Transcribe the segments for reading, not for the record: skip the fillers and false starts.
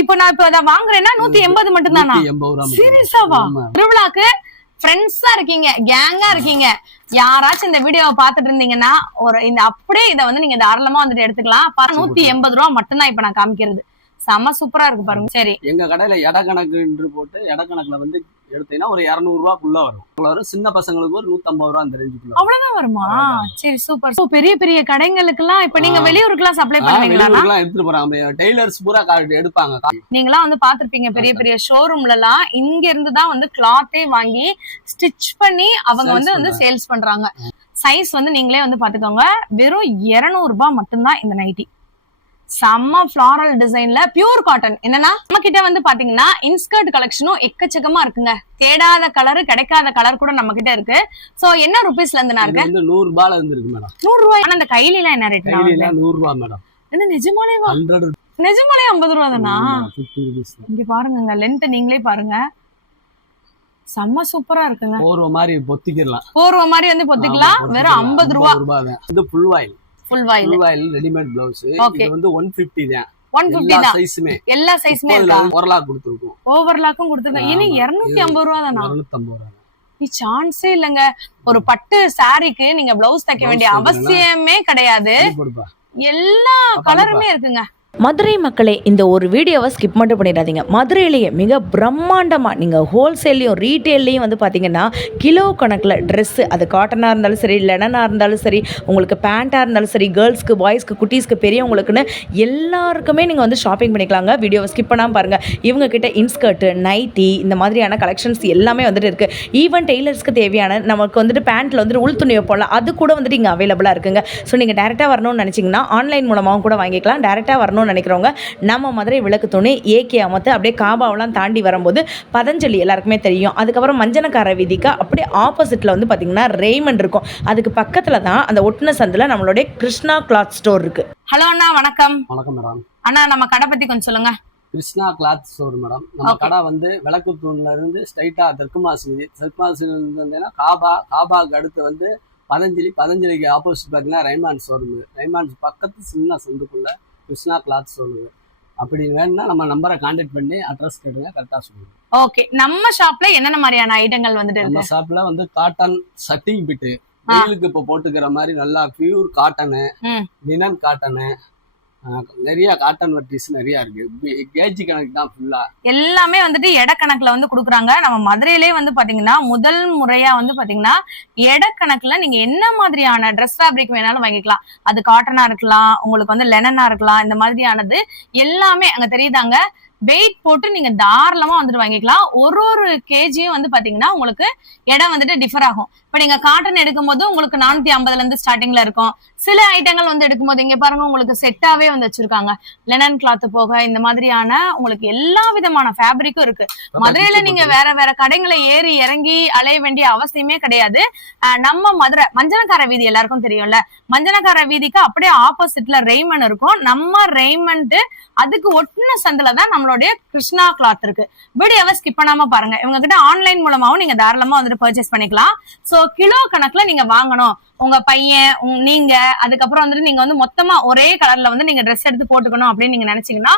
இப்ப நான் இப்ப அதை வாங்குறேன்னா 180 மட்டும் தானா? சீரியஸாவா? திருவிழாக்கு ஃப்ரெண்ட்ஸா இருக்கீங்க, கேங்கா இருக்கீங்க, யாராச்சும் இந்த வீடியோவை பாத்துட்டு இருந்தீங்கன்னா இந்த அப்படியே இதை வந்து நீங்க தாராளமா வந்துட்டு எடுத்துக்கலாம். 180 ரூபா மட்டும்தான் இப்ப நான் காமிக்கிறது. செம சூப்பரா இருக்கு பாருங்க. சரி, எங்க கடையில எடை கணக்கு போட்டு எடை கணக்குல வந்து எடுத்தீங்கன்னா ஒரு 200 ரூபாய்க்குள்ள வரும். சின்ன பசங்களுக்கு ஒரு 150 ரூபா அந்த ரேஞ்சுக்குள்ள. அவ்வளவுதான் வருமா? சரி, சூப்பர். பெரிய பெரிய கடைங்களுக்கு எல்லாம் இப்ப நீங்க வெளியூருக்குலாம் சப்ளை பண்ணுவீங்களா? எடுத்துட்டு போறாங்க, டெய்லர்ஸ் பூரா எடுப்பாங்க. நீங்களா வந்து பாத்திருப்பீங்க பெரிய பெரிய ஷோரூம்ல எல்லாம் இங்க இருந்துதான் வந்து கிளாத்தே வாங்கி ஸ்டிச் பண்ணி அவங்க வந்து சேல்ஸ் பண்றாங்க. சைஸ் வந்து நீங்களே வந்து பாத்துக்கோங்க. வெறும் 200 ரூபாய் மட்டும்தான் இந்த நைட்டி. செம்ம ஃபிளாரல் டிசைன்ல பியூர் காட்டன். என்னன்னா நம்ம கிட்ட வந்து பாத்தீங்கன்னா இன்ஸ்கர்ட் கலெக்ஷனும் எக்கச்சக்கமா இருக்குங்க. தேடாத கலர், கிடைக்காத கலர் கூட நம்ம கிட்ட இருக்கு. சோ என்ன ருபீஸ்ல இருந்து நான் இருக்கு? 100 ரூபாயில இருந்து இருக்கு மேடம். 100 ரூபாய். ஆனா அந்த கையில எல்லாம் என்ன ரேட்? 100 ரூபாய் மேடம். என்ன நிஜமாலேவா? 100. நிஜமாலே 50 ரூபா தானா? இங்க பாருங்க, லென்த் நீங்களே பாருங்க. செம்ம சூப்பரா இருக்குங்க. போர்வ மாதிரி பொத்திக்கலாம். போர்வ மாதிரி வந்து பொத்திக்கலாம். வெறும் 50 ரூபாய். இது ஃபுல் வாயில். ஃபுல் வாயில் ரெடிமேட் பிளவுஸ். இது வந்து 150 தான். 150 தான். எல்லா சைஸ்மே இருக்கா? ஓவர்லாக் கொடுத்துருக்கோம். ஓவர்லாக்கும் கொடுத்துருக்கோம். இனி 250 ரூபா தானா? 250 ரூபா. நீ சான்ஸே இல்லங்க. ஒரு பட்டு சாரிக்கு நீங்க பிளவுஸ் தைக்க வேண்டிய அவசியமே கிடையாது. எல்லா கலருமே இருக்குங்க. மதுரை மக்களே, இந்த ஒரு வீடியோவை ஸ்கிப் மட்டும் பண்ணிடாதீங்க. மதுரையிலேயே மிக பிரம்மாண்டமாக நீங்கள் ஹோல்சேல்லையும் ரீட்டெயிலையும் வந்து பார்த்தீங்கன்னா கிலோ கணக்கில் ட்ரெஸ்ஸு, அது காட்டனாக இருந்தாலும் சரி, லெனனாக இருந்தாலும் சரி, உங்களுக்கு பேண்ட்டாக இருந்தாலும் சரி, கேர்ள்ஸ்க்கு, பாய்ஸ்க்கு, குட்டீஸ்க்கு, பெரியவங்களுக்குன்னு எல்லாருக்குமே நீங்கள் வந்து ஷாப்பிங் பண்ணிக்கலாங்க. வீடியோவை ஸ்கிப் பண்ணாமல் பாருங்கள். இவங்கக்கிட்ட இன்ஸ்கர்ட்டு, நைட்டி, இந்த மாதிரியான கலெக்ஷன்ஸ் எல்லாமே வந்துட்டு இருக்குது. ஈவன் டெய்லர்ஸ்க்கு தேவையான நமக்கு வந்துட்டு பேண்ட்டில் வந்துட்டு உள் துணி வைப்போம்ல, அது கூட வந்துட்டு இங்கே அவைலபிளாக இருக்குங்க. ஸோ நீங்கள் டேரெக்டாக வரணும்னு நினச்சிங்கன்னா ஆன்லைன் மூலமாகவும் கூட வாங்கிக்கலாம். டேரெக்டாக வரணும் நினைக்கிறவங்க நம்ம மதுரை விளக்கு துணி ஏகே அமத்து அப்படியே காபாவெல்லாம் தாண்டி வரும்போது பதஞ்சலி எல்லாருக்குமே தெரியும். அதுக்கப்புறம் மஞ்சனக்கார வீதிக்கு அப்படியே ஆப்போசிட்ல வந்து பாத்தீங்கன்னா ரெய்மண்ட் இருக்கும். அதுக்கு பக்கத்துல தான் அந்த ஒட்டுன சந்தில நம்மளுடைய கிருஷ்ணா கிளாத் ஸ்டோர் இருக்கு. ஹலோ அண்ணா, வணக்கம். வணக்கம் மேடம். அண்ணா, நம்ம கடை பத்தி கொஞ்சம் சொல்லுங்க. Krishna cloth store madam. நம்ம கடை வந்து விளக்கு தூண்ல இருந்து ஸ்ட்ரைட்டா தெற்குமாசி காபாக்கு அடுத்து வந்து பதஞ்சலிக்கு ஆப்போசிட் பார்த்தீங்கன்னா ரைமான்ஸ் வரும். ரைமான்ஸ் பக்கத்து சின்ன சந்துக்குள்ள கிருஷ்ணா கிளாத் சொல்லுங்க. அப்படி வேணும்னா நம்ம நம்பரை கான்டாக்ட் பண்ணி அட்ரஸ் கேட்டுங்க, கரெக்டா சொல்லுங்க. ஓகே, நம்ம ஷாப்ல என்னென்ன மாதிரியான ஐட்டங்கள் வந்துட்டு இருக்கு? நம்ம ஷாப்ல வந்து காட்டன் சட்டிங் பிட்டு, வெயிலுக்கு இப்போ போட்டுக்கிற மாதிரி நல்லா பியூர் காட்டனு, லினன் காட்டனு, நிறைய காட்டன் வெரைட்டிஸ் நிறைய இருக்கு. கேஜி கணக்கு தான் ஃபுல்லா எல்லாமே வந்துட்டு எடை கணக்குல வந்து குடுக்குறாங்க. நம்ம மதுரையிலே வந்து பாத்தீங்கன்னா முதல் முறையா வந்து பாத்தீங்கன்னா எடை கணக்குல நீங்க என்ன மாதிரியான ட்ரெஸ் ஃபேப்ரிக் வேணாலும் வாங்கிக்கலாம். அது காட்டனா இருக்கலாம், உங்களுக்கு வந்து லெனனா இருக்கலாம். இந்த மாதிரியானது எல்லாமே அங்க தெரியுதாங்க. வெயிட் போட்டு நீங்க தாராளமா வந்துட்டு வாங்கிக்கலாம். ஒரு கேஜியும் வந்து பாத்தீங்கன்னா உங்களுக்கு இடம் வந்துட்டு டிஃபர் ஆகும். இப்ப நீங்க காட்டன் எடுக்கும் போது உங்களுக்கு 450 இருந்து ஸ்டார்டிங்ல இருக்கும். சில ஐட்டங்கள் வந்து எடுக்கும்போது இங்க பாருங்க உங்களுக்கு செட்டாவே வந்து வச்சிருக்காங்க. லெனன் கிளாத் போக இந்த மாதிரியான உங்களுக்கு எல்லா விதமான ஃபேப்ரிக்கும் இருக்கு. மதுரையில நீங்க வேற கடைகளை ஏறி இறங்கி அலைய வேண்டிய அவசியமே கிடையாது. நம்ம மதுரை மஞ்சனக்கார வீதி எல்லாருக்கும் தெரியும்ல, மஞ்சனக்கார வீதிக்கு அப்படியே ஆப்போசிட்ல ரெய்மண்ட் இருக்கும். நம்ம ரெய்மண்ட் அதுக்கு ஒட்டுன சந்தில தான் நம்மளுடைய கிருஷ்ணா கிளாத் இருக்கு. வீடியோவை ஸ்கிப் பண்ணாம பாருங்க. இவங்க கிட்ட ஆன்லைன் மூலமாவும் நீங்க தாராளமா வந்துட்டு பர்ச்சேஸ் பண்ணிக்கலாம். சோ கிலோ கணக்குல நீங்க வாங்கணும், உங்க பையன் நீங்க அதுக்கப்புறம் வந்துட்டு நீங்க வந்து மொத்தமா ஒரே கலர்ல வந்து நீங்க ட்ரெஸ் எடுத்து போட்டுக்கணும் அப்படின்னு நீங்க நினைச்சீங்கன்னா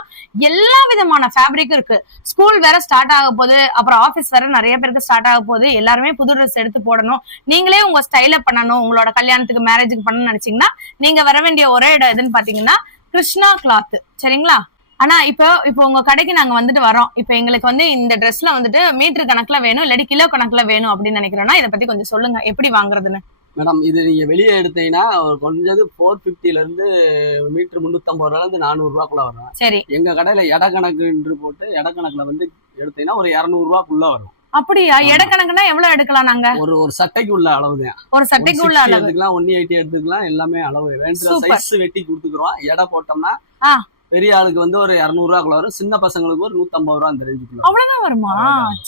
எல்லா விதமான ஃபேப்ரிக்கும் இருக்கு. ஸ்கூல் வேற ஸ்டார்ட் ஆக போகுது, அப்புறம் ஆபீஸ் வேற நிறைய பேருக்கு ஸ்டார்ட் ஆக போகுது. எல்லாருமே புது ட்ரெஸ் எடுத்து போடணும், நீங்களே உங்க ஸ்டைல பண்ணணும், உங்களோட கல்யாணத்துக்கு மேரேஜுக்கு பண்ணணும்னு நினைச்சீங்கன்னா நீங்க வர வேண்டிய ஒரே இடம் எதுன்னு பாத்தீங்கன்னா கிருஷ்ணா கிளாத். சரிங்களா? ஆனா இப்போ உங்க கடைக்கு நாங்க வந்துட்டு வரோம். இப்ப எங்களுக்கு வந்து இந்த ட்ரெஸ்ல வந்துட்டு மீட்டர் கணக்குல வேணும், இல்லாட்டி கிலோ கணக்குல வேணும் அப்படின்னு நினைக்கிறோம்னா இதை பத்தி கொஞ்சம் சொல்லுங்க, எப்படி வாங்குறதுன்னு. மேடம், இது நீங்க வெளியே எடுத்தீங்கன்னா கொஞ்சது 450 இருந்து மீட்டர் 350 ரூபாயில இருந்து 400 ரூபாய்க்குள்ள வரும். சரி, எங்க கடையில எடை கணக்கு போட்டு எடை கணக்குல வந்து எடுத்தீங்கன்னா ஒரு 200 ரூபாய்க்குள்ள வரும். அப்படியா? எடை கணக்குனா எவ்வளவு எடுக்கலாம்? நாங்க ஒரு சட்டைக்கு உள்ள அளவுதான். ஒரு சட்டைக்கு உள்ள அளவு எடுத்துக்கலாம், 180 எடுத்துக்கலாம், எல்லாமே அளவு வேண்டிய சைஸ் வெட்டி கொடுத்துக்கிறோம். எடை போட்டோம்னா பெரிய ஆளுக்கு வந்து ஒரு 200 ரூபாய்க்குள்ள வரும், சின்ன பசங்களுக்கு ஒரு 150 ரூபா அந்த ரேஞ்சுக்குள்ள. அவ்வளவுதான் வருமா?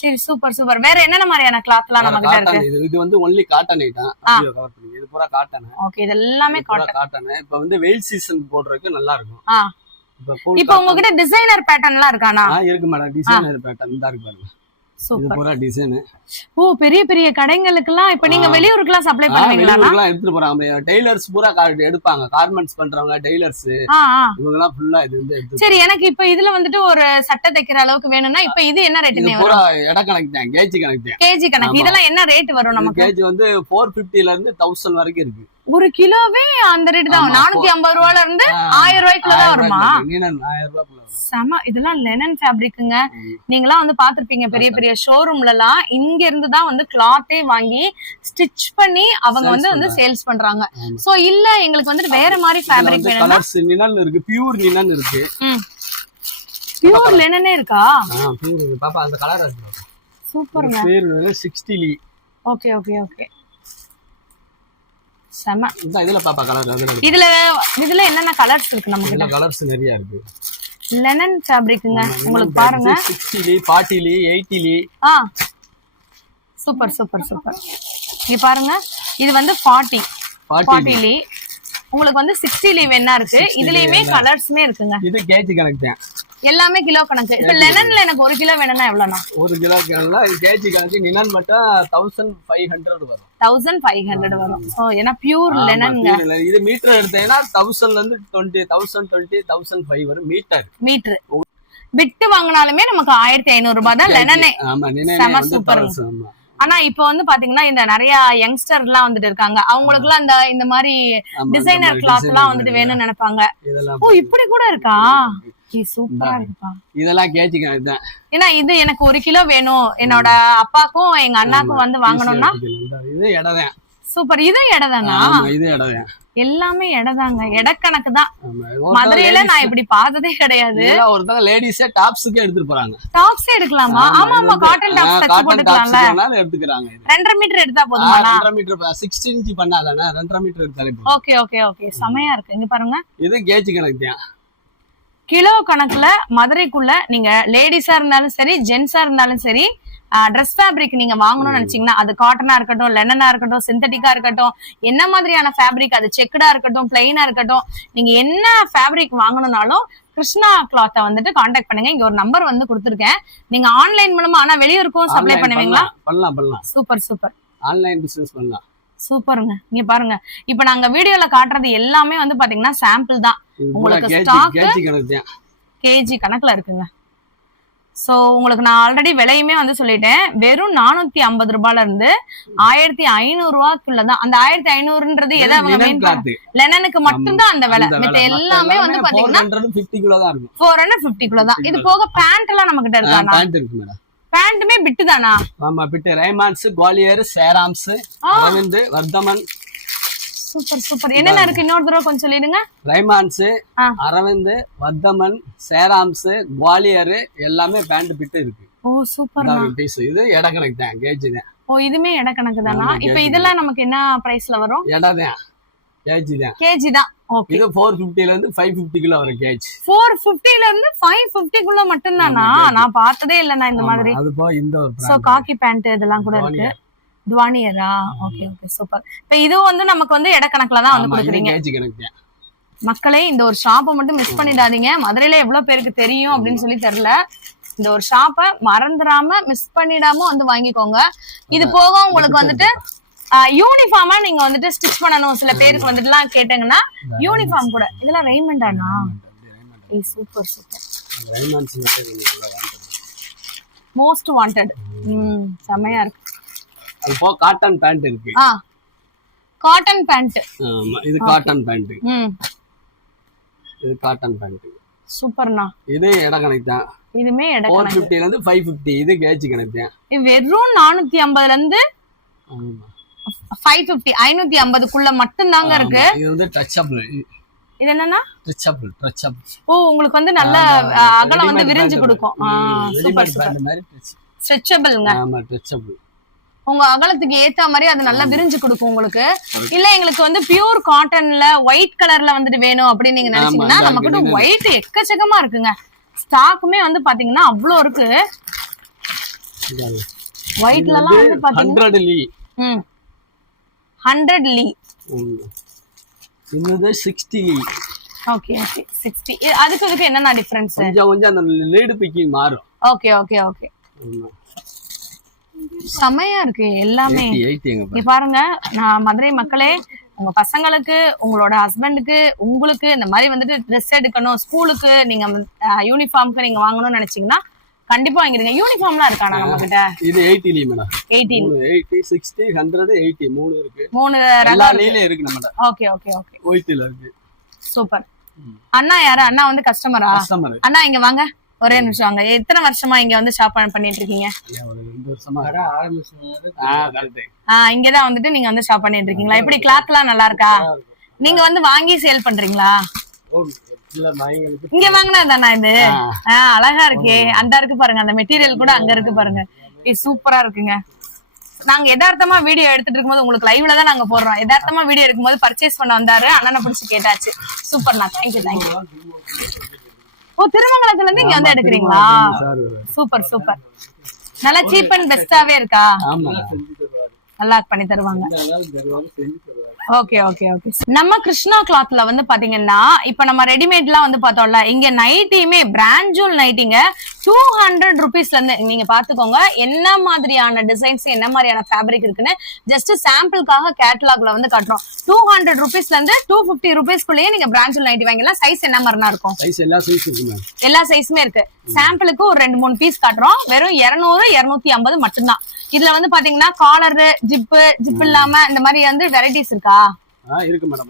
சரி, சூப்பர். வேற என்னென்ன மாதிரியான கிளாத்லாம் நம்ம கிட்ட இருக்கு? இது வந்து ஒன்லி காட்டன் ஐட்டம். இது பூரா காட்டன். ஓகே, இது எல்லாமே காட்டன். இப்ப வந்து வெயில் சீசன் போடுறதுக்கு நல்லா இருக்கும். இப்போ உங்ககிட்ட டிசைனர் பேட்டர்ன் எல்லாம் இருக்கானா? இருக்கு மேடம், டிசைனர் பேட்டர்ன் தான் இருக்கு பாருங்க. சூப்பர். பூரா டிசைனு. ஓ பெரிய பெரிய கடைகளுக்குலாம் இப்ப நீங்க வெளியூருக்குலாம் சப்ளை பண்ணுவீங்களா? வெளியூருக்குலாம் எடுத்துட்டு போறாங்க. டெய்லர்ஸ் பூரா எடுப்பாங்க. கார்மெண்ட்ஸ் பண்றவங்க டெய்லர்ஸ் இவங்க எல்லாம் ஃபுல்லா இது வந்து எடுத்து. சரி, எனக்கு இப்ப இதுல வந்துட்டு ஒரு சட்டை தைக்கிற அளவுக்கு வேணும்னா இப்ப இது என்ன ரேட்டுங்க வரும்? பூரா எடை கணக்கு தான், கேஜி கணக்கு தான். கேஜி கணக்கு. இதெல்லாம் என்ன ரேட் வரும் நமக்கு? கேஜி வந்து 450ல இருந்து 1000 வரைக்கும் இருக்கு. ஒரு கிலோவே அந்த ரேட் தான். 450 ரூபாயில இருந்து 1000 ரூபாய்க்குள்ள தான் வருமா? 1000 ரூபாய்க்குள்ள. செம. இதெல்லாம் லெனன் ஃபேப்ரிக்குங்க. நீங்களாம் வந்து பாத்திருப்பீங்க பெரிய பெரிய ஷோரூம்ல எல்லாம் இங்க இருந்து தான் வந்து கிளாத்தே வாங்கி ஸ்டிச் பண்ணி அவங்க வந்து சேல்ஸ் பண்றாங்க. சோ இல்ல எங்களுக்கு வந்து வேற மாதிரி ஃபேப்ரிக் வேணும்னா கலர்ஸ் நினன் இருக்கு, பியூர் நினன் இருக்கு. பியூர் லெனனே இருக்கா? பியூர் பாப்பா அந்த கலர் இருக்கு. சூப்பர்ங்க. பேர் 60 லீ. Okay okay okay. செம. இதுல பாப்பா கலர். இதுல என்னென்ன கலர்ஸ் இருக்கு நமக்கு? இதுல கலர்ஸ் நிறைய இருக்கு. லெனன் ஃபேப்ரிக்குங்க. உங்களுக்கு பாருங்க 60 lea, 40 lea, 80 lea. Super super super. இங்க பாருங்க, இது வந்து 40 லீ. உங்களுக்கு வந்து 60 லீ வேணா இருக்கு. இதுலயுமே கலர்ஸ்மே இருக்குங்க. இது கேஜி கணக்கு தான். எல்லாமே கிலோ கணக்கு. இப்ப லெனன்ல எனக்கு 1 கிலோ வேணும்னா எவ்வளவுனா? 1 கிலோ கேனா கேஜி கணக்கு. நினன் மட்டும் 1500 வரும். 1500 வரும். சோ ஏனா பியூர் லெனன்ங்க. இது மீட்டர் எடுத்தேனா 1000 ல இருந்து 1020 1005 வரும் மீட்டர். விட்டு வாங்குனாலுமே நமக்கு 1500 ரூபாய் தான் லெனனே. ஆமா, நினனே வந்து சூப்பர். ஆனா இப்ப வந்து பாத்தீங்கன்னா இந்த நிறைய யங்ஸ்டர் எல்லாம் வந்துட்டு இருக்காங்க. அவங்களுக்கு எல்லாம் இந்த மாதிரி டிசைனர் கிளாத் எல்லாம் வந்துட்டு வேணும்னு நினைப்பாங்க. ஓ இப்படி கூட இருக்கா? சூப்பரா இருக்குப்பா. இதெல்லாம் கேஜி கணக்கு தான். ஏன்னா இது எனக்கு 1 கிலோ வேணும், என்னோட அப்பாக்கும் எங்க அண்ணாக்கும் வந்து வாங்கணும்னா இது எடை தான். சூப்பர். இது எடை தானா? இது எடை தான். எல்லாமே எடைதாங்க, எடைக்கணக்கு தான். மதுரையில நான் இப்படி பார்த்ததே கிடையாது. ஒருத்தங்க லேடிஸே டாப்ஸ்க்கு எடுத்துட்டு போறாங்க. டாப்ஸே எடுக்கலாமா? ஆமா ஆமா, காட்டன் டாப்ஸ் தச்சு போட்டுக்கலாம்ல. எடுத்துக்கறாங்க. 2.5 மீட்டர் எடுத்தா போதுமா? 2.5 மீட்டர் 60 இன்ச் பண்ணாதானே 2.5 மீட்டர் எடுத்தாலே போதும். Okay okay okay. செமையா இருக்கு. இங்க பாருங்க, இது கேஜ் கணக்கு தான். கிலோ கணக்குல மதுரைக்குள்ள நீங்க லேடிஸா இருந்தாலும் சரி ஜென்ஸா இருந்தாலும் சரி ட்ரெஸ் ஃபேப்ரிக் நீங்க வாங்கணும்னு நினைச்சீங்கன்னா, அது காட்டனா இருக்கட்டும், லெனனா இருக்கட்டும், சிந்தட்டிக்கா இருக்கட்டும், என்ன மாதிரியான ஃபேப்ரிக், அது செக்குடா இருக்கட்டும், பிளைனா இருக்கட்டும், நீங்க என்ன ஃபேப்ரிக் வாங்கணும்னாலும் கிருஷ்ணா கிளாத்தை வந்துட்டு கான்டாக்ட் பண்ணுங்க. இங்க ஒரு நம்பர் வந்து கொடுத்துருக்கேன். நீங்க ஆன்லைன் மூலமா, ஆனா வெளியூருக்கும் சப்ளை பண்ணுவீங்களா? பண்ணலாம். Super super. ஆன்லைன் பிசினஸ் பண்ணலாம். சூப்பருங்க. இங்க பாருங்க, இப்ப நாங்க வீடியோல காட்டுறது எல்லாமே வந்து பாத்தீங்கன்னா சாம்பிள் தான். உங்களுக்கு ஸ்டாக் கேஜி கணக்குல இருக்குங்க. சோ உங்களுக்கு நான் ஆல்ரெடி விலையுமே வந்து சொல்லிட்டேன். வெறும் 450 ரூபாயில இருந்து 1500 ரூபாய்க்குள்ளதான். அந்த 1500ன்றது எதை அவங்க மெயின் லெனனுக்கு மட்டும்தான் அந்த விலை. மத்த எல்லாமே வந்து பாத்தீங்கன்னா 450 கிலோ தான் இருக்கும். 450 கிலோ தான். இது போக பேண்ட் எல்லாம் நம்ம கிட்ட இருக்கா? பேண்ட் இருக்கு மேடம். பேண்ட்டுமே பிட்டு தானா? ஆமா, பிட்டு. Raymonds, Gwalior, Siyaram's, Arvind, Vardhman. Super super. என்னென்ன இருக்கு இன்னொரு தடவை கொஞ்சம் சொல்லிடுங்க. ரைமான்ஸ், அரவிந்த், வர்தமன், சேராம்ஸ், குவாலியர் எல்லாமே பேண்ட் பிட்டு இருக்கு. ஓ சூப்பர். பீஸ் இது எடை கணக்கு தான், கேஜ் தான். ஓ இதுமே எடை கணக்கு தானா? இப்போ இதெல்லாம் நமக்கு என்ன பிரைஸ்ல வரும்? எடை தான், கேஜ் தான். கேஜி தான். ஓகே. இது 450 ல இருந்து 550 கிலோ வரை கேஜ். 450 ல இருந்து 550 குள்ள மட்டும் தானா? நான் பார்த்ததே இல்ல நான் இந்த மாதிரி. அது போ இந்த ஒரு சோ காக்கி பேண்ட் இதெல்லாம் கூட இருக்கு. துவானியரா? Okay okay super. இப்போ இது வந்து நமக்கு வந்து எடை கணக்குல தான் வந்து கொடுக்குறீங்க. கேஜ் கணக்கு தான். மக்களே, இந்த ஒரு ஷாப்பை மட்டும் மிஸ் பண்ணிடாதீங்க. மதுரையில எவ்வளவு பேருக்கு தெரியும் அப்படின்னு சொல்லி தெரியல. இந்த ஒரு ஷாப்பை மறந்துடாம மிஸ் பண்ணிடாம வந்து வாங்கிக்கோங்க. இது போக உங்களுக்கு வந்துட்டு யூனிஃபார்மா நீங்க வந்துட்டு ஸ்டிச் பண்ணணும். சில பேருக்கு வந்துட்டுலாம் கேட்டாங்கன்னா யூனிஃபார்ம் கூட. இதெல்லாம் ரெய்மண்டானா? Super super. Most wanted. செமையா இருக்கு. இப்போ காட்டன் பேண்ட் இருக்கு. Cotton pant. ஆமா, இது காட்டன் பேண்ட். இது காட்டன் பேண்ட். சூப்பர்ண்ணா. இது எடை கணக்கு தான். இதுமே எடை கணக்கு. 450 ல இருந்து 550. இது கேஜ் கணக்கு தான். இது வெறும் 450 ல இருந்து 550 550 மட்டும் தாங்க இருக்கு. இது வந்து டச்சபிள். இது என்னன்னா? டச்சபிள். ஓ உங்களுக்கு வந்து நல்ல அகலம் வந்து விரிஞ்சு கொடுக்கும். Super super. ஸ்ட்ரெச்சபிள்ங்க. ஆமா, ஸ்ட்ரெச்சபிள். உங்க அகலத்துக்கு ஏத்த மாதிரி அது நல்லா விரிஞ்சு கொடுக்கும் உங்களுக்கு. இல்ல எங்களுக்கு வந்து பியூர் காட்டன்ல ஒயிட் கலர்ல வந்துட்டு வேணும் அப்படின்னு நீங்க நினைச்சீங்கன்னா நமக்கு ஒயிட் எக்கச்சக்கமா இருக்குங்க. ஸ்டாக்குமே வந்து பாத்தீங்கன்னா அவ்வளோ இருக்கு. ஒயிட்ல எல்லாம் வந்து பாத்தீங்கன்னா 100 லீ. 100 லீ. இது 60 லீ. Okay okay 60. அதுக்கு என்னன்னா டிஃபரன்ஸ்? கொஞ்சம் அந்த லீடு பிக்கிங் மாறும். Okay okay okay. செமையா இருக்கு எல்லாமே. 80 இங்க பாருங்க, நான் மதுரை மக்களே, உங்க பசங்களுக்கு, உங்களோட ஹஸ்பண்டுக்கு, உங்களுக்கு இந்த மாதிரி வந்துட்டு ட்ரெஸ் எடுக்கணும், ஸ்கூலுக்கு நீங்க யூனிஃபார்முக்கு நீங்க வாங்கணும்னு நினைச்சீங்கன்னா கண்டிப்பா வாங்கிருங்க. யூனிஃபார்ம்லாம் இருக்கா நம்ம கிட்ட? இது 80 மேடம். 80 60 100 80 மூணு இருக்கு. மூணு ரகம் இருக்கு நம்மட்ட. Okay okay okay. ஒயிட்ல இருக்கு. சூப்பர். அண்ணா யாரு? அண்ணா வந்து கஸ்டமரா? கஸ்டமர். அண்ணா இங்க வாங்க, ஒரே நிமிஷம் வாங்க. எத்தனை வருஷமா இங்க வந்து ஷாப் பண்ணிட்டு இருக்கீங்க? ஒரு 2 வருஷமா ஆரம்பிச்சது. இங்கதான் வந்துட்டு நீங்க வந்து ஷாப் பண்ணிட்டு இருக்கீங்களா? எப்படி கிளாத் எல்லாம் நல்லா இருக்கா? நீங்க வந்து வாங்கி சேல் பண்றீங்களா? இங்க வாங்கினா தானா இது? அழகா இருக்கே. அந்த இருக்கு பாருங்க, அந்த மெட்டீரியல் கூட அங்க இருக்கு பாருங்க. இது சூப்பரா இருக்குங்க. நாங்க யதார்த்தமா வீடியோ எடுத்துட்டு இருக்கும்போது, உங்களுக்கு லைவ்ல தான் நாங்க போடுறோம். யதார்த்தமா வீடியோ எடுக்கும்போது பர்ச்சேஸ் பண்ண வந்தாரு, அண்ணனை பிடிச்சு கேட்டாச்சு. சூப்பர்ண்ணா, தேங்க்யூ தேங்க்யூ. ஓ, திருமங்கலத்துல இருந்து இங்க வந்து எடுக்கிறீங்களா? Super super. நல்லா சீப் அண்ட் பெஸ்டாவே இருக்கா? நல்லா பண்ணி தருவாங்க. Okay okay okay. நம்ம கிருஷ்ணா கிளாத்ல வந்து பாத்தீங்கன்னா, இப்ப நம்ம ரெடிமேட்லாம் வந்து பார்த்தோம்ல, இங்க நைட்டியுமே பிராண்ட் நைட்டிங்க 200 rupeesல இருந்து நீங்க பாத்துக்கோங்க. என்ன மாதிரியான டிசைன்ஸ், என்ன மாதிரியான ஃபேப்ரிக் இருக்குன்னு ஜஸ்ட் சாம்பிளுக்காக கேட்டலாக்ல வந்து காட்டுறோம். 200 rupeesல இருந்து 250 rupeesக்குள்ளேயே நீங்க பிராண்ட் நைட்டி வாங்கிக்கலாம். சைஸ் என்ன மாதிரினா இருக்கும்? சைஸ் எல்லா சைஸும் இருக்கு. எல்லா சைஸுமே இருக்கு. சாம்பிளுக்கு ஒரு 2-3 பீஸ் காட்டுறோம். வெறும் 200 250 மட்டும்தான். இதுல வந்து பாத்தீங்கன்னா காலர், ஜிப் இல்லாம இந்த மாதிரி வந்து வெரைட்டிஸ் இருக்கா? இருக்கு மேடம்.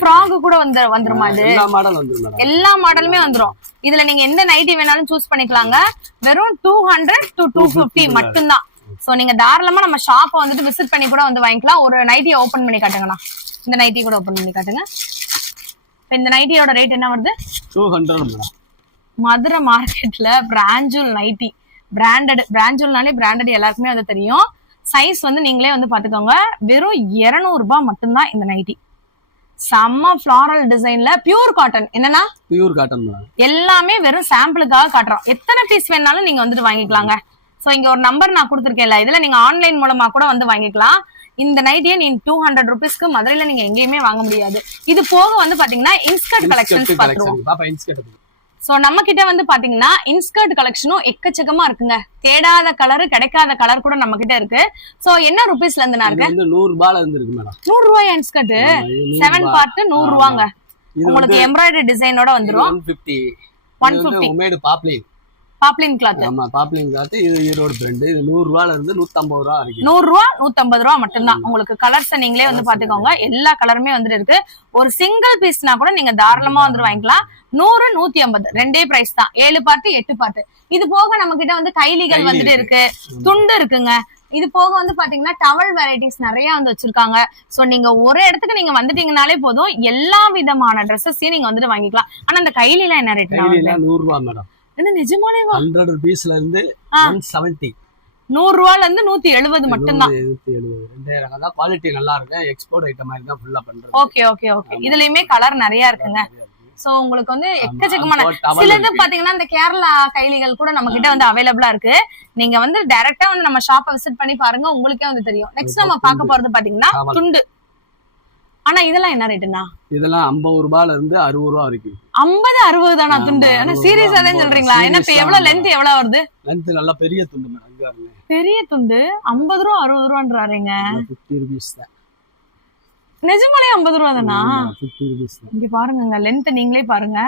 ஃப்ராக் கூட வந்துருமா? இது எல்லா மாடல் வந்துரும் மேடம். எல்லா மாடலுமே வந்துரும். இதுல நீங்க எந்த நைட்டி வேணாலும் சூஸ் பண்ணிக்கலாங்க. வெறும் 200 to 250 மட்டும்தான். சோ நீங்க தாராளமா நம்ம ஷாப்பை வந்துட்டு விசிட் பண்ணி கூட வந்து வாங்கிக்கலாம். ஒரு நைட்டியை ஓபன் பண்ணி காட்டுங்கண்ணா. இந்த நைட்டி கூட ஓபன் பண்ணி காட்டுங்க. இந்த நைட்டியோட ரேட் என்ன வருது? 200 மேடம். மதுரை மார்க்கெட்ல பிராஞ்சூல் நைட்டி, பிராண்டட்னாலே பிராண்டட் எல்லாருக்குமே வந்து தெரியும். சைஸ் வந்து நீங்களே வந்து பாத்துக்கோங்க. வெறும் 200 ரூபாய் மட்டும்தான் இந்த நைட்டி. செம்ம ஃபிளாரல் டிசைன்ல பியூர் காட்டன். என்னன்னா பியூர் காட்டன் எல்லாமே வெறும் சாம்பிளுக்காக காட்டுறோம். எத்தனை பீஸ் வேணாலும் நீங்க வந்துட்டு வாங்கிக்கலாங்க. சோ இங்க ஒரு நம்பர் நான் கொடுத்துருக்கேன்ல, இதுல நீங்க ஆன்லைன் மூலமா கூட வந்து வாங்கிக்கலாம். இந்த நைட்டியை நீங்க 200 rupeesக்கு மதுரையில நீங்க எங்கேயுமே வாங்க முடியாது. இது போக வந்து பாத்தீங்கன்னா இன்ஸ்கர்ட் கலெக்ஷன்ஸ் பாத்துருவோம். சோ நம்ம கிட்ட வந்து பாத்தீங்கன்னா இன்ஸ்கர்ட் கலெக்ஷனும் எக்கச்சக்கமா இருக்குங்க. தேடாத கலர், கிடைக்காத கலர் கூட நம்ம கிட்ட இருக்கு. சோ என்ன ருபீஸ்ல இருந்து நான் இருக்கு? 100 ரூபாயில இருந்து இருக்கு மேடம். 100 ரூபாய் இன்ஸ்கர்ட் 7 பார்ட் 100 ரூபாங்க. உங்களுக்கு எம்ப்ராய்டரி டிசைனோட வந்துரும். 150 உமேடு பாப்லின் கிளாத். ஆமா, பாப்லின் கிளாத். இது ஈரோடு பிராண்ட். இது 100 ரூபாயில இருந்து 150 ரூபாய் வரைக்கும். 100 ரூபாய் 150 ரூபாய் மட்டும்தான். உங்களுக்கு கலர்ஸ் நீங்களே வந்து பாத்துக்கோங்க. எல்லா கலருமே வந்துட்டு இருக்கு. ஒரு சிங்கிள் பீஸ்னா கூட நீங்க தாராளமா வந்து வாங்கிக்கலாம். 100 150 ரெண்டே பிரைஸ் தான். 7 பார்ட் 8 பார்ட். இது போக நம்ம கிட்ட வந்து கைலிகள் வந்துட்டு இருக்கு, துண்டு இருக்குங்க. இது போக வந்து பாத்தீங்கன்னா டவல் வெரைட்டிஸ் நிறைய வந்து வச்சிருக்காங்க. சோ நீங்க ஒரு இடத்துக்கு நீங்க வந்துட்டீங்கனாலே போதும், எல்லா விதமான ட்ரெஸ்ஸஸையும் நீங்க வந்துட்டு வாங்கிக்கலாம். ஆனா அந்த கைலில என்ன ரேட்? 100 ரூபாய் மேடம். என்ன நிஜமாலே? 100 rupeesல இருந்து 170. 100 ரூபாயில இருந்து 170 மட்டும்தான். 2000 தான். குவாலிட்டி நல்லா இருக்கு. எக்ஸ்போர்ட் ஐட்டம் மாதிரி தான் ஃபுல்லா பண்றது. Okay okay okay. இதுலயுமே கலர் நிறைய இருக்குங்க. சோ உங்களுக்கு வந்து எக்கச்சக்கமான சிலது பாத்தீங்கன்னா இந்த கேரளா கைலிகள் கூட நம்ம கிட்ட வந்து அவைலபிளா இருக்கு. நீங்க வந்து டைரக்டா வந்து நம்ம ஷாப்பை விசிட் பண்ணி பாருங்க, உங்களுக்கே வந்து தெரியும். நெக்ஸ்ட் நம்ம பார்க்க போறது பாத்தீங்கன்னா துண்டு. ஆனா இதெல்லாம் என்ன ரேட்டுனா? இதெல்லாம் 50 ரூபாயில இருந்து 60 ரூபாய் வரைக்கும். 50 60 தானா துண்டு? ஆனா சீரியஸா தான் சொல்றீங்களா? என்ன இப்ப எவ்வளவு லென்த் எவ்வளவு வருது? லென்த் நல்ல பெரிய துண்டு மேடம். பெரிய துண்டு 50 ரூபா 60 ரூபான்றாருங்க. 50 rupees தான். நிஜமாலே 50 ரூபா தானா? 50 rupees தான். இங்க பாருங்க, லென்த் நீங்களே பாருங்க.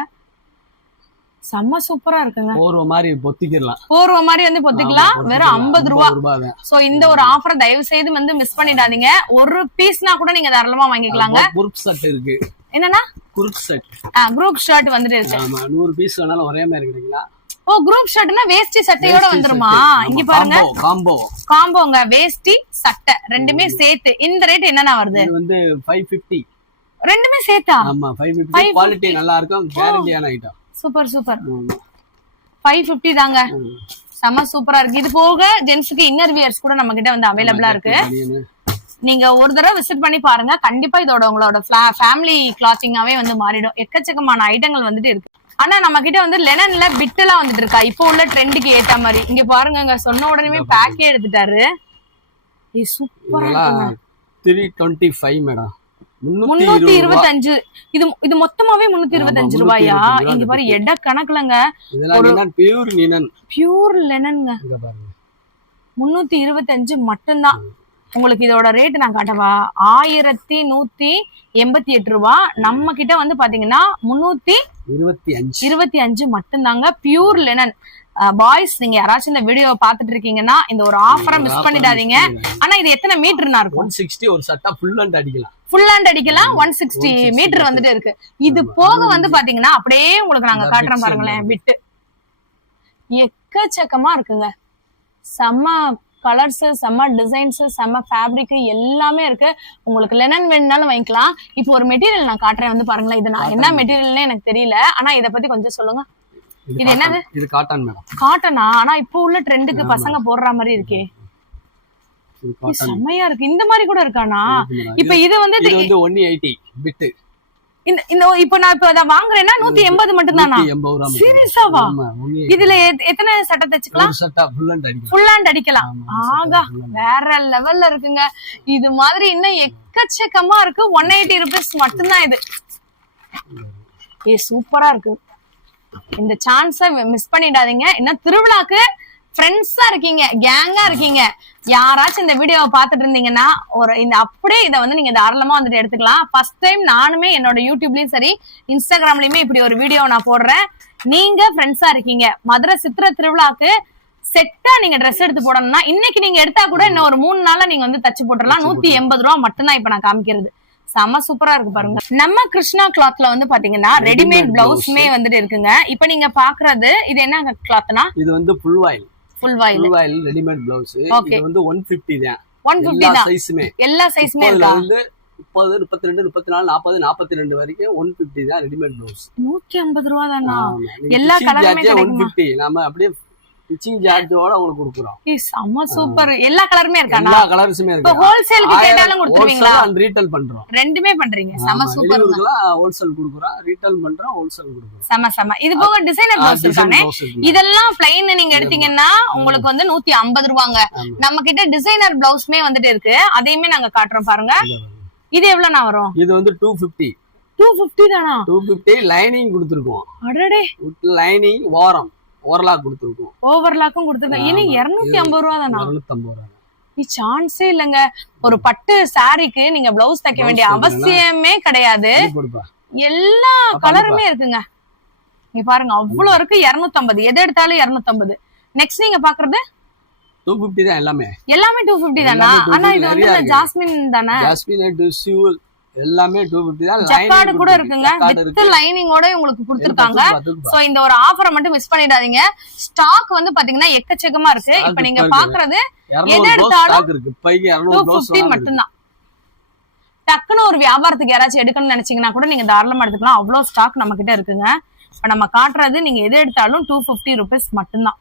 செம்ம சூப்பரா இருக்குங்க. போர்வ மாதிரி பொத்திக்கலாம். போர்வ மாதிரி வந்து பொத்திக்கலாம். வெறும் 50 ரூபாய். சோ இந்த ஒரு ஆஃபரை தயவு செய்து வந்து மிஸ் பண்ணிடாதீங்க. ஒரு பீஸ்னா கூட நீங்க தாராளமா வாங்கிக்கலாங்க. குரூப் ஷர்ட் இருக்கு. என்னன்னா குரூப் ஷர்ட்? குரூப் ஷர்ட் வந்துட்டு இருக்கு. ஆமா, 100 பீஸ் வேணாலும் ஒரே மாதிரி கிடைக்கலாம். ஓ, குரூப் ஷர்ட்னா வேஷ்டி சட்டையோட வந்துருமா? இங்க பாருங்க, காம்போங்க. வேஷ்டி சட்டை ரெண்டுமே சேர்த்து. இந்த ரேட் என்னன்னா வருது? இது வந்து 550. ரெண்டுமே சேர்த்தா? ஆமா, 550. குவாலிட்டி நல்லா இருக்கும். கேரண்டியான ஐட்டம். Super super. 550 தாங்க. செம சூப்பரா இருக்கு. இது போக ஜென்ஸுக்கு இன்னர் வியர்ஸ் கூட நம்ம கிட்ட வந்து அவைலபிளா இருக்கு. நீங்க ஒரு தடவை விசிட் பண்ணி பாருங்க. கண்டிப்பா இதோட உங்களோட ஃபேமிலி கிளாத்திங்காவே வந்து மாறிடும். எக்கச்சக்கமான ஐட்டங்கள் வந்துட்டு இருக்கு. ஆனா நம்ம கிட்ட வந்து லெனன்ல பிட்டெல்லாம் வந்துட்டு இருக்கா, இப்போ உள்ள ட்ரெண்டுக்கு ஏத்த மாதிரி. இங்க பாருங்க, சொன்ன உடனே பேக்கே எடுத்துட்டாரு. சூப்பரா இருக்குங்க. 325 மேடம். 325. இது மொத்தமாவே 325 ரூபாயா? இங்க பாரு, எட கணக்குலங்க. இதெல்லாம் பியூர் லினன். பியூர் லினன்ங்க. இங்க பாருங்க, 325 மட்டும்தான். உங்களுக்கு இதோட ரேட் நான் காட்டவா? 1188 ரூபா. நம்ம கிட்ட வந்து பாத்தீங்கன்னா 325 மட்டும்தாங்க. Pure linen. பாய்ஸ் நீங்க யாராச்சும் இந்த வீடியோ பாத்துட்டு இருக்கீங்கன்னா இந்த ஒரு ஆஃபரை மிஸ் பண்ணிடாதீங்க. ஆனா இது எத்தனை மீட்டர்னா இருக்கும்? 160 ஒரு சட்டா ஃபுல் ஹேண்ட் அடிக்கலாம். ஃபுல் ஹேண்ட் அடிக்கலாம். 160 மீட்டர் வந்துட்டு இருக்கு. இது போக வந்து பாத்தீங்கன்னா அப்படியே உங்களுக்கு நாங்க காட்டுறோம் பாருங்களேன். விட்டு எக்கச்சக்கமா இருக்குங்க. செம்ம கலர்ஸ், செம்ம டிசைன்ஸ், செம்ம ஃபேப்ரிக் எல்லாமே இருக்கு. உங்களுக்கு லெனன் வேணும்னாலும் வாங்கிக்கலாம். இப்போ ஒரு மெட்டீரியல் நான் காட்டுறேன் வந்து பாருங்களேன். இது நான் என்ன மெட்டீரியல்னு எனக்கு தெரியல. ஆனா இத பத்தி கொஞ்சம் சொல்லுங்க. இது என்னது? இது காட்டன் மேடம். காட்டனா? ஆனா இப்போ உள்ள ட்ரெண்டுக்கு பசங்க போடுற மாதிரி இருக்கே. செம்மையா இருக்கு. இந்த மாதிரி கூட இருக்கானா? இப்ப இது வந்து 180 பிட். இந்த இப்ப நான் இப்ப அத வாங்குறேன்னா 180 மட்டும் தானா? சீரியஸாவா? இதுல எத்தனை சட்டை தச்சுக்கலாம்? ஃபுல் ஹேண்ட் அடிக்கலாம். ஆகா, வேற லெவல்ல இருக்குங்க. இது மாதிரி இன்னும் எக்கச்சக்கமா இருக்கு. 180 ரூபீஸ் மட்டும்தான் இது. சூப்பரா இருக்கு. இந்த சான்ஸை மிஸ் பண்ணிடாதீங்க. இன்னும் திருவிழாக்கு ஃப்ரெண்ட்ஸா இருக்கீங்க, கேங்கா இருக்கீங்க, யாராச்சும் இந்த வீடியோவை பார்த்துட்டு இருந்தீங்கன்னா ஒரு இந்த அப்படியே இதை வந்து நீங்க தாராளமா வந்துட்டு எடுத்துக்கலாம். ஃபர்ஸ்ட் டைம் நானுமே என்னோட யூடியூப்லயும் சரி இன்ஸ்டாகிராம்லயுமே இப்படி ஒரு வீடியோ நான் போடுறேன். நீங்க ஃப்ரெண்ட்ஸா இருக்கீங்க, மதுரை சித்திரை திருவிழாக்கு செட்டா நீங்க ட்ரெஸ் எடுத்து போடணும்னா இன்னைக்கு நீங்க எடுத்தா கூட இன்னும் ஒரு 3 நாள்ல நீங்க வந்து தச்சு போட்டுடலாம். 180 ரூபா மட்டும்தான் இப்ப நான் காமிக்கிறது. செம சூப்பரா இருக்கு பாருங்க. நம்ம கிருஷ்ணா கிளாத்ல வந்து பாத்தீங்கன்னா ரெடிமேட் பிளவுஸ்மே வந்துட்டு இருக்குங்க. இப்ப நீங்க பாக்குறது இது என்ன கிளாத்னா? இது வந்து ஃபுல் வாயில் ரெடிமேட் பிளவுஸ். இது வந்து 150 தான். 150 தான். எல்லா சைஸ்மே இருக்கா? 30, 32, 34, 40, 42 வரைக்கும் 150 தான் ரெடிமேட் பிளவுஸ். 150 ரூபா தானா? எல்லா கலருமே கிடைக்குமா? 150. நாம அப்படியே ஸ்டிச்சிங் சார்ஜோட உங்களுக்கு கொடுக்குறோம். செம்ம சூப்பர். எல்லா கலருமே இருக்கானா? எல்லா கலர்ஸுமே இருக்கு. இப்போ ஹோல்சேலுக்கு கேட்டாலும் கொடுத்துருவீங்களா? அண்ட் ரீட்டெயில் பண்றோம். ரெண்டுமே பண்றீங்க. செம்ம சூப்பர். ஹோல்சேல் கொடுக்குறோம், ரீட்டெயில் பண்றோம், ஹோல்சேல் கொடுக்குறோம். செம்ம. இது போக டிசைனர் பிளவுஸ் இருக்கானே. இதெல்லாம் ப்ளைன் நீங்க எடுத்தீங்கன்னா உங்களுக்கு வந்து 150 ரூபாங்க. நம்ம கிட்ட டிசைனர் பிளவுஸ்மே வந்துட்டு இருக்கு. அதையுமே நாங்க காட்டுறோம் பாருங்க. இது எவ்வளவுனா வரும்? இது வந்து 250. 250 தானா? 250 லைனிங் கொடுத்துருக்கோம். அடடே, லைனிங் ஓவர்லாக் கொடுத்துருக்கோம். ஓவர்லாக்கும் கொடுத்துருக்கோம். இனி 250 ரூபா தானா? 250 ரூபா. சான்ஸே இல்லங்க. ஒரு பட்டு சாரிக்கு நீங்க பிளவுஸ் தைக்க வேண்டிய அவசியமே கிடையாது. எல்லா கலருமே இருக்குங்க. நீங்க பாருங்க, அவ்வளவு இருக்கு. 250. எது எடுத்தாலும் 250. நெக்ஸ்ட் நீங்க பாக்குறது 250 தான். எல்லாமே 250 தானா? ஆனா இது வந்து ஜாஸ்மின் தானே? ஜாஸ்மின் டிஷ்யூ எல்லாமே 250 தான். ஜக்கார்டு கூட இருக்குங்க. வித் லைனிங்கோட உங்களுக்கு கொடுத்திருக்காங்க. சோ இந்த ஒரு ஆஃபரை மட்டும் மிஸ் பண்ணிடாதீங்க. ஸ்டாக் வந்து பாத்தீங்கன்னா எக்கச்சக்கமா இருக்கு. இப்ப நீங்க பாக்குறது எது எடுத்தாலும் 250 மட்டும்தான். டக்குன்னு ஒரு வியாபாரத்துக்கு யாராச்சும் எடுக்கணும்னு நினைச்சீங்கன்னா கூட நீங்க தாராளமா எடுத்துக்கலாம். அவ்வளவு ஸ்டாக் நம்ம கிட்ட இருக்குங்க. இப்ப நம்ம காட்டுறது நீங்க எது எடுத்தாலும் 250 ரூபீஸ் மட்டும்தான்.